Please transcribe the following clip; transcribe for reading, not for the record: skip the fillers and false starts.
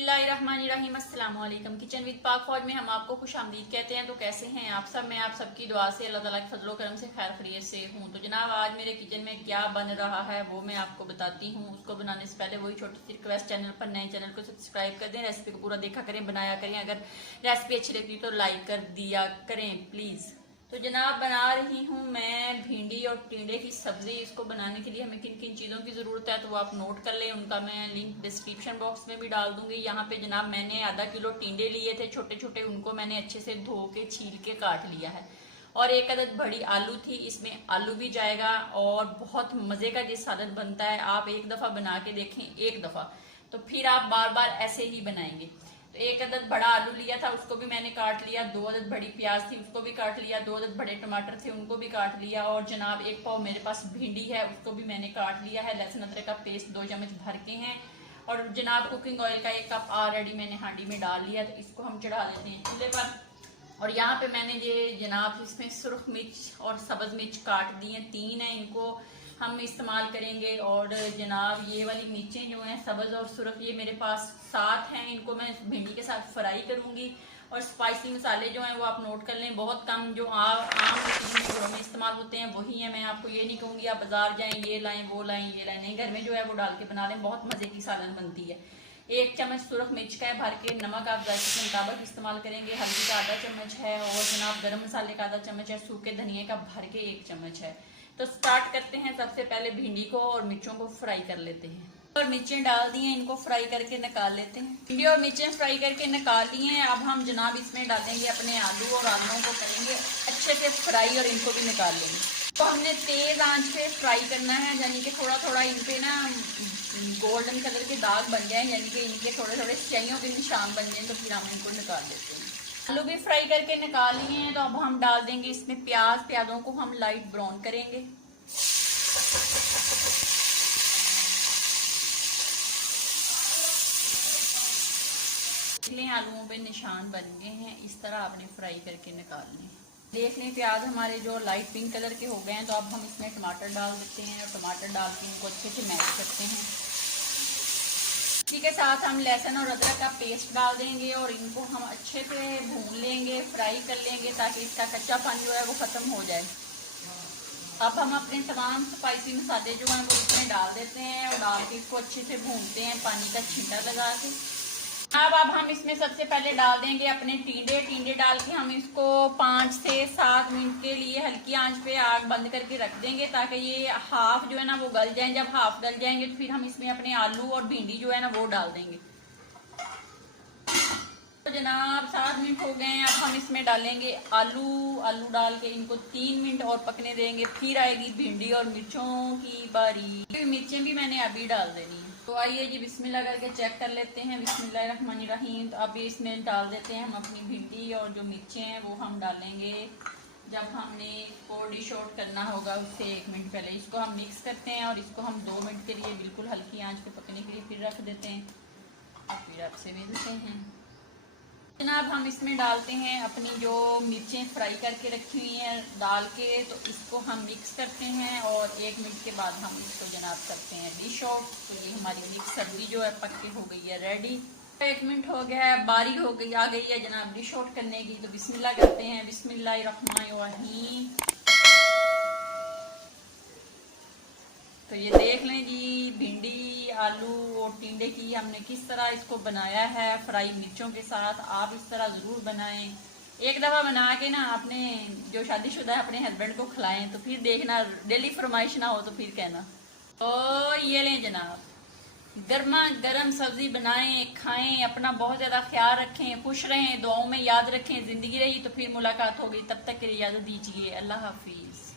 बिस्मिल्लाहिर्रहमानिर्रहीम अस्सलाम वालेकुम। किचन विद पाक फौज में हम आपको खुश आमदीद कहते हैं। तो कैसे हैं आप सब? मैं आप सबकी दुआ से अल्लाह ताला के फजलो करम से खैर खैरियत से हूँ। तो जनाब आज मेरे किचन में क्या बन रहा है वो मैं आपको बताती हूँ। उसको बनाने से पहले वही छोटी सी रिक्वेस्ट, चैनल पर नए चैनल को सब्सक्राइब कर दें, रेसिपी को पूरा देखा करें, बनाया करें। अगर रेसिपी अच्छी लगती तो लाइक कर दिया करें प्लीज़। तो जनाब बना रही हूँ मैं भिंडी और टिंडे की सब्जी। इसको बनाने के लिए हमें किन किन चीज़ों की ज़रूरत है तो वो आप नोट कर लें। उनका मैं लिंक डिस्क्रिप्शन बॉक्स में भी डाल दूंगी। यहाँ पे जनाब मैंने आधा किलो टिंडे लिए थे छोटे छोटे, उनको मैंने अच्छे से धो के छील के काट लिया है। और एक अदद बड़ी आलू थी, इसमें आलू भी जाएगा और बहुत मज़े का ये सालन बनता है। आप एक दफ़ा बना के देखें, एक दफ़ा तो फिर आप बार बार ऐसे ही बनाएंगे। तो एक अदद बड़ा आलू लिया था, उसको भी मैंने काट लिया। 2 अदद बड़ी प्याज थी, उसको भी काट लिया। 2 अदद बड़े टमाटर थे, उनको भी काट लिया। और जनाब 1 पाव मेरे पास भिंडी है, उसको भी मैंने काट लिया है। लहसुन अदरक का पेस्ट 2 चम्मच भर के हैं। और जनाब कुकिंग ऑयल का 1 कप ऑलरेडी मैंने हांडी में डाल लिया। तो इसको हम चढ़ा देते हैं चूल्हे पर। और यहाँ पे मैंने ये जनाब इसमें सुर्ख मिर्च और सब्ज मिर्च काट दी हैं, 3 है, इनको हम इस्तेमाल करेंगे। और जनाब ये वाली मिर्चें जो हैं सब्ज और सुर्ख, ये मेरे पास 7 हैं, इनको मैं भिंडी के साथ फ्राई करूंगी। और स्पाइसी मसाले जो हैं वो आप नोट कर लें, बहुत कम जो आम घरों में इस्तेमाल होते हैं वही है। मैं आपको ये नहीं कहूँगी आप बाजार जाएं ये लाएं वो लाएं ये लाएं, नहीं, घर में जो है वो डाल के बना लें, बहुत मज़े की सालन बनती है। 1 चम्मच सुरख मिर्च का है भर के। नमक आप जायके के मुताबिक इस्तेमाल करेंगे। हल्दी का आधा चम्मच है। और जनाब गरम मसाले का आधा चम्मच है। सूखे धनिया का भर के 1 चम्मच है। तो स्टार्ट करते हैं। सबसे पहले भिंडी को और मिर्चों को फ्राई कर लेते हैं। और मिर्चें डाल दी हैं, इनको फ्राई करके निकाल लेते हैं। भिंडी और मिर्चें फ्राई करके निकाल ली हैं। अब हम जनाब इसमें डालेंगे अपने आलू और आलूओं को करेंगे अच्छे से फ्राई और इनको भी निकाल लेंगे। तो हमने तेज आंच पे फ्राई करना है, यानी कि थोड़ा थोड़ा इन पे ना गोल्डन कलर के दाग बन जाए, यानी कि इनके थोड़े थोड़े स्याइयों के निशान बन जाए, तो फिर हम इनको निकाल देते हैं। आलू भी फ्राई करके निकाल लिए हैं। तो अब हम डाल देंगे इसमें प्याज। प्याजों को हम लाइट ब्राउन करेंगे। आलूओं पे निशान बन गए हैं, इस तरह आपने फ्राई करके निकाल लें। देख लें प्याज हमारे जो लाइट पिंक कलर के हो गए हैं। तो अब हम इसमें टमाटर डाल देते हैं और टमाटर डाल के इनको अच्छे से मैश करते हैं। इसी के साथ हम लहसुन और अदरक का पेस्ट डाल देंगे और इनको हम अच्छे से भून लेंगे, फ्राई कर लेंगे ताकि इसका कच्चापन जो है वो ख़त्म हो जाए। अब हम अपने तमाम स्पाइसी मसाले जो हैं वो इसमें डाल देते हैं और डाल के इसको अच्छे से भूनते हैं पानी का छींटा लगा के। अब हम इसमें सबसे पहले डाल देंगे अपने टिंडे डाल के हम इसको 5 से 7 मिनट के लिए हल्की आंच पे आग बंद करके रख देंगे ताकि ये हाफ जो है ना वो गल जाएं। जब हाफ गल जाएंगे तो फिर हम इसमें अपने आलू और भिंडी जो है ना वो डाल देंगे। तो जनाब 7 मिनट हो गए हैं। अब हम इसमें डालेंगे आलू डाल के इनको 3 मिनट और पकने देंगे। फिर आएगी भिंडी और मिर्चों की बारी। मिर्चें भी मैंने अभी डाल देनी है। तो आइए जी बिस्मिल्लाह करके चेक कर लेते हैं। बिस्मिल्लाहिर्रहमानिर्रहीम। तो अब इसमें डाल देते हैं हम अपनी भिंडी और जो मिर्चें हैं वो हम डालेंगे। जब हमने इसको डिश आउट करना होगा उससे 1 मिनट पहले इसको हम मिक्स करते हैं और इसको हम 2 मिनट के लिए बिल्कुल हल्की आंच पे पकने के लिए फिर रख देते हैं। और फिर आपसे मिलते हैं। जनाब हम इसमें डालते हैं अपनी जो मिर्चें फ्राई करके रखी हुई हैं डाल के, तो इसको हम मिक्स करते हैं और 1 मिनट के बाद हम इसको जनाब करते हैं डिश आउट। तो ये हमारी मिक्स सब्जी जो है पक के हो गई है रेडी। 1 मिनट हो गया है, बारी हो गई आ गई है जनाब डिश आउट करने की। तो बिस्मिल्लाह करते हैं। बिस्मिल्लाहिर्रहमानिर्रहीम। तो ये देख लें जी भिंडी आलू और टिंडे की हमने किस तरह इसको बनाया है फ्राई मिर्चों के साथ। आप इस तरह ज़रूर बनाएं। एक दफ़ा बना के ना अपने जो शादीशुदा है अपने हस्बैंड को खिलाएं, तो फिर देखना डेली फरमाइश ना हो तो फिर कहना। तो ये लें जनाब गर्मा गर्म सब्जी बनाएं, खाएं, अपना बहुत ज़्यादा ख्याल रखें, खुश रहें, दुआओं में याद रखें। ज़िंदगी रही तो फिर मुलाकात होगी। तब तक के लिए इजाज़त दीजिए। अल्लाह हाफिज़।